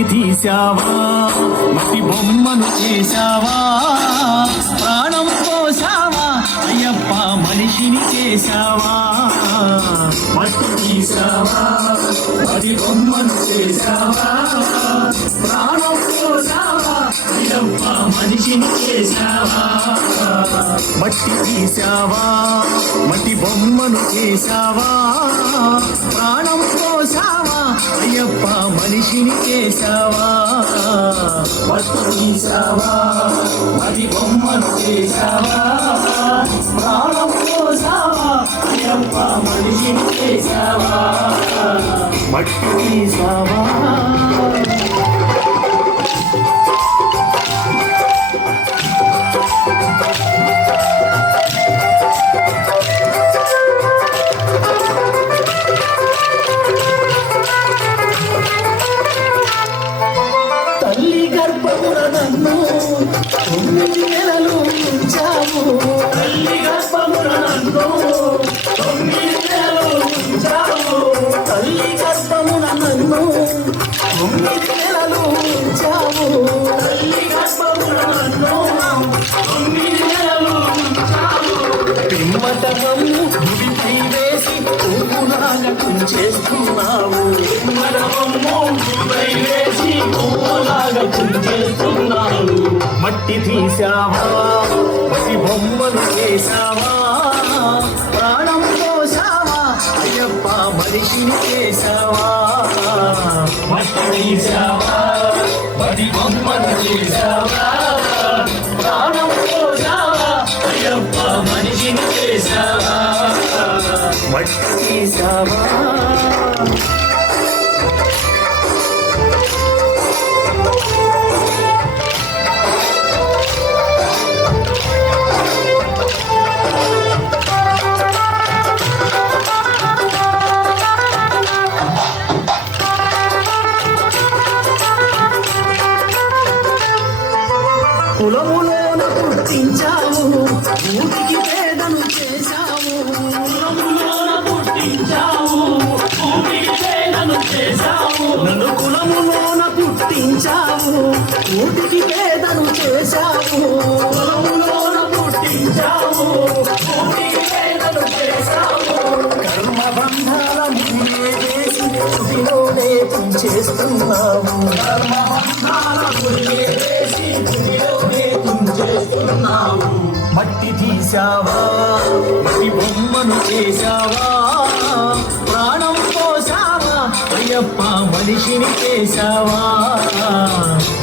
మట్టి తీసావా మట్టి బొమ్మను చేశావా ప్రాణం పోసావా అయ్యప్ప మనిషిని చేశావా మట్టి తీసావా మట్టి బొమ్మను చేశావా ప్రాణం పోసావా అయ్యప్ప మనిషిని చేశావా మట్టి తీసావా మట్టి బొమ్మను చేశావా ప్రాణం పోసావా అయ్యప్ప మనిషిని చేశావా మట్టి తీసావా మట్టి బొమ్మను చేశావా ప్రాణం పోసావా అయ్యప్ప మనిషిని చేశావా మట్టి తీసావా తల్లి గర్భమున నన్ను 9 నెలలు ఉంచావు తల్లి గర్భమున నన్ను 9 నెలలు ఉంచావు తల్లి గర్భమున నన్ను 9 నెలలు ఉంచావు తల్లి గర్భమున నన్ను 9 నెలలు ఉంచావు పిమ్మట నన్ను గుడిపై వేసి పువ్వులాగా కుంచేస్తున్నావు పిమ్మట నన్ను గుడిపై వేసి పువ్వులాగా కుంచేస్తున్నావు మట్టి తీసావా మట్టి బొమ్మను చేశావా ప్రాణం పోసావా అయ్యప్ప మనిషిని చేశావా మట్టి తీసావా మట్టి బొమ్మను చేశావా ప్రాణం పోసావా అయ్యప్ప మనిషిని చేశావా మట్టి తీసావా కులములోన పుట్టించావు ఊరికి పేదను చేశావు కులములోన పుట్టించావు ఊరికి పేదను చేశావు నన్ను కులములోన పుట్టించావు ఊరికి పేదను చేశావు కులములోన పుట్టించావు ఊరికి పేదను చేశావు కర్మ బంధాల ముడినే చేసి గుడిలోనే తుంచేస్తున్నావు కర్మ బంధాల ముడినే చేసి చేస్తున్నావు మట్టి తీసావా మట్టి బొమ్మను చేశావా ప్రాణం పోసావా అయ్యప్ప మనిషిని చేశావా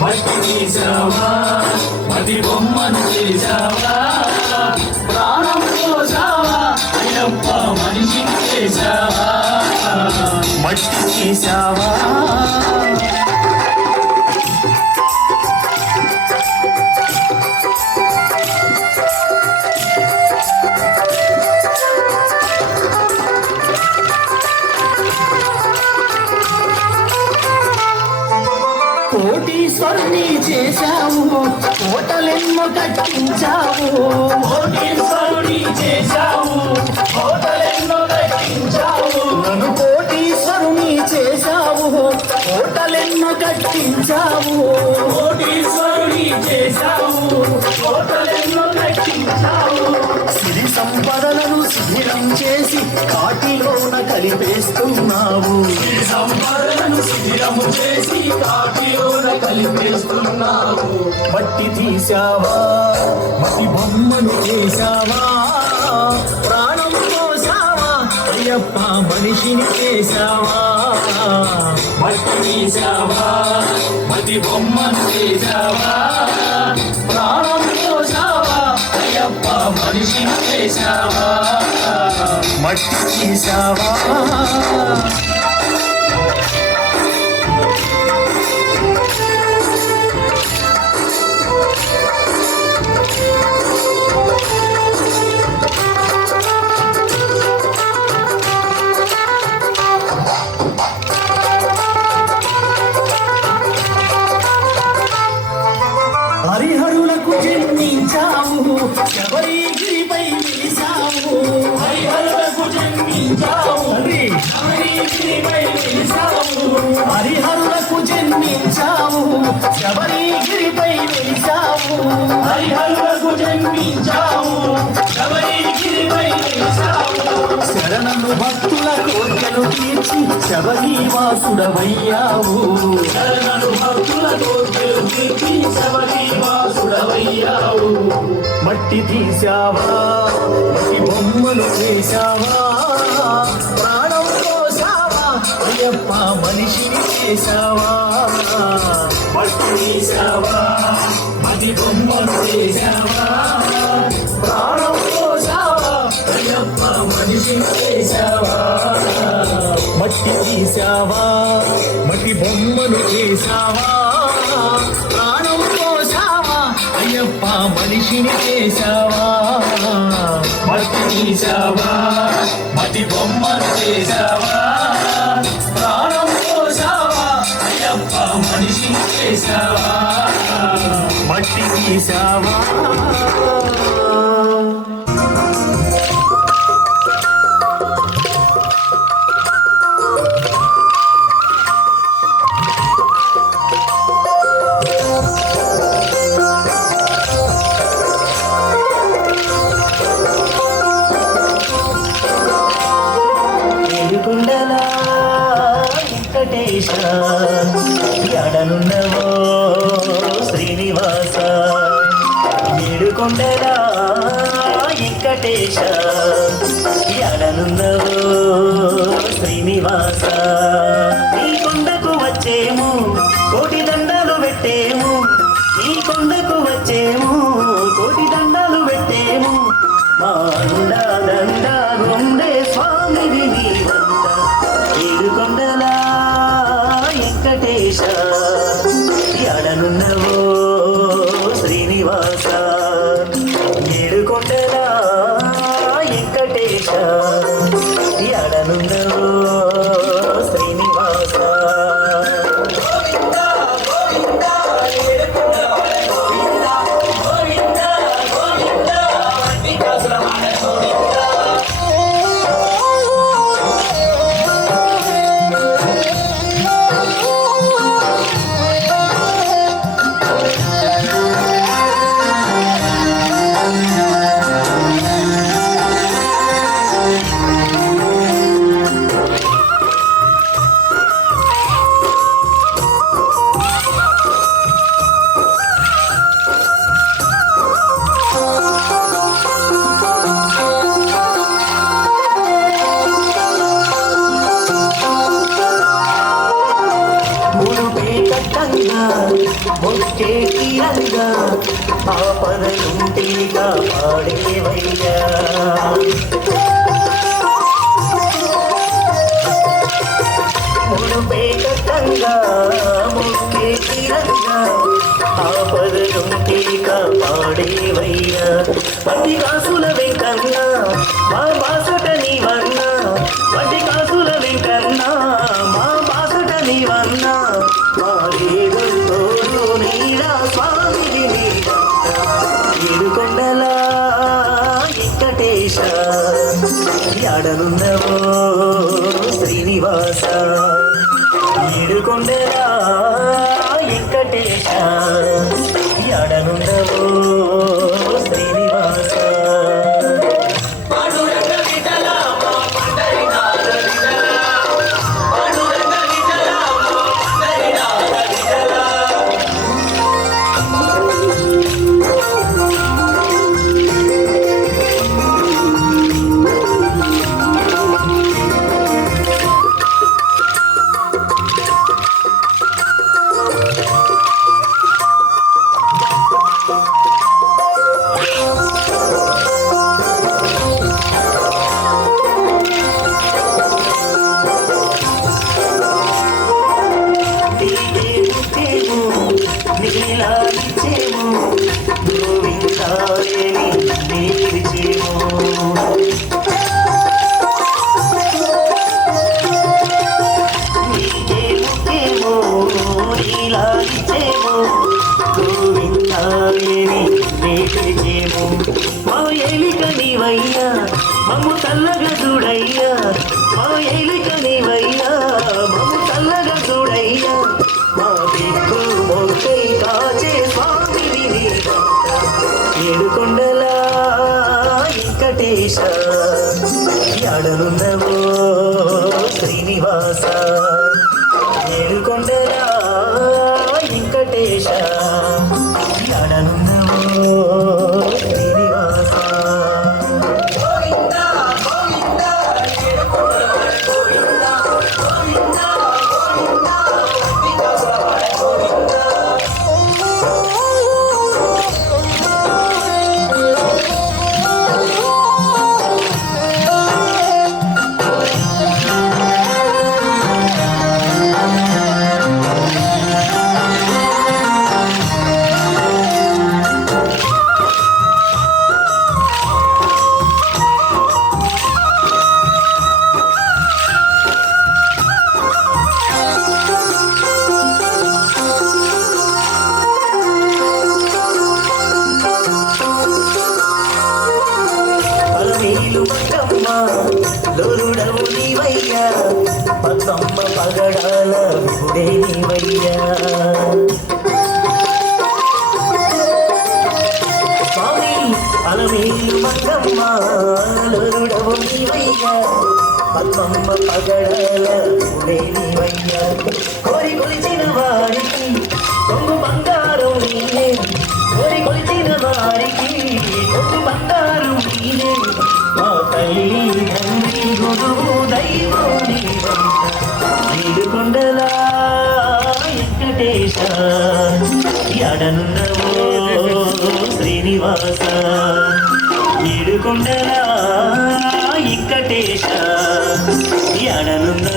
మట్టి తీసావా మట్టి బొమ్మను చేశావా ప్రాణం పోసావా అయ్యప్ప మనిషిని చేశావా మట్టి తీసావా కోటీశ్వరుని చేశావు కోటలెన్నో కట్టించావు కోటీశ్వరుని చేశావు కోటలెన్నో కట్టించావు నన్ను కోటీశ్వరుని చేశావు కోటలెన్నో కట్టించావు కోటీశ్వరుని చేశావు కోటలెన్నో కట్టించావు సిరి సంపదలను శిథిలం చేసి కాటిలోన కలిపేస్తున్నావు సిరి సంపదలను శిథిలము చేసి కాటిలోన కలిపేస్తున్నావు మట్టి తీసావా మట్టి బొమ్మను చేశావా ప్రాణం పోసావా అయ్యప్ప మనిషిని చేశావా మట్టి తీసావా మట్టి బొమ్మను చేశావా ప్రాణం పోసావా అయ్యప్ప మనిషిని చేశావా మట్టి తీసావా హరిహరులకు జన్మించావు శబరిగిరిపై వెలిసావు హరిహరులకు జన్మించావు శబరిగిరిపై వెలిసావు హరిహరులకు జన్మించావు జన్మించావు శబరిగిరిపై వెలిసావు హరిహరులకు జన్మించావు శబరిగిరిపై వెలిసావు శరణను భక్తుల కోరికలు తీర్చి శబరివాసుడవయ్యావు శరణను భక్తుల కోర్కెలు తీర్చి శబరివాసుడవయ్యావు మట్టి తీసావా మట్టి బొమ్మలు వేశావా ప్రాణం పోసావా అయ్యప్ప మనిషిని చేశావా మట్టి తీసావా మట్టి బొమ్మలు చేశావా ప్రాణం పోసావా అయ్యప్ప మనిషిని చేశావా మట్టి తీసావా మట్టి బొమ్మలు చేశావా ప్రాణం పోసావా అయ్యప్ప మనిషిని చేశావా మట్టి తీసావా మట్టి బొమ్మలు చేశావా ప్రాణం పోసావా అయ్యప్ప మనిషిని చేశావా మట్టి తీసావా ఏడుకొండలా వెంకటేశ ఎడనున్నవో శ్రీనివాస ఏడుకొండలా వెంకటేశ ఎడనున్నవో శ్రీనివాస ఈ కొండకు వచ్చేము కోటి దండాలు పెట్టేము ఈ కొండకు వచ్చేము కోటి దండాలు పెట్టేము మా అండా దండా గుండె స్వామిని నీవంట ఏడుకొండలా వెంకటేశ ఎడనున్నవో శ్రీనివాస ఏడుకొండలా వెంకటేశ ఎడనున్నవో శ్రీనివాస మొక్కే తీరంగా ఆపదలుంటేగా పాడేవయ్యా మునుపేటంగా మొక్కే తీరంగా ఆపదలుంటేగా పాడేవయ్యా పట్టి కాసుల వెంకన్నా మా బాసట నీవన్నా పట్టి కాసుల వెంకన్నా మా బాసట నీవన్నా మా దేవుడు నీరా స్వామిని ఏడుకొండలా వెంకటేశ ఎడనున్నవో శ్రీనివాస ఏడుకొండలా వెంకటేశ ఎడనున్నవో శ్రీనివాస నీలాగిచ్చేము గోవిందాయని నీకిచ్చేము నీకే ముఖ్యము నీలాగిచ్చేము గోవిందాయని నీకిచ్చేము మా ఏలిక నీవయ్యా మమ్ము చల్లగా చూడయ్యా మా ఏలిక నీవయ్యా మమ్ము చల్లగా చూడయ్యా మా వెంకటేశ ఎడనున్నవో శ్రీనివాస ఏడుకొండలా వెంకటేశ ఎడనున్నవో శ్రీనివాస గోవిందా గోవిందా ఏడుకొండలవాడ గోవిందా గోవిందా గోవిందా వికాసవాడ గోవిందా అలమేలు మంగమ్మ లోరుడవు నీవయ్యా పద్దమ్మ పగడాల విపుడే నీవయ్యా స్వామి అలమేలు మంగమ్మ లోరుడవు నీవయ్యా పద్దమ్మ పగడాల విపుడే నీవయ్యా కోరి కొలిచిన వారికి కొంగు బంగారం నీవే కోరి కొలిచిన వారికి కొంగు బంగారం నీవే మా తల్లి తండ్రి గురువు దైవం నీడుకొండలా వెంకటేశ ఎడనున్నవో శ్రీనివాస ఏడుకొండలా వెంకటేశ ఎడనున్నవో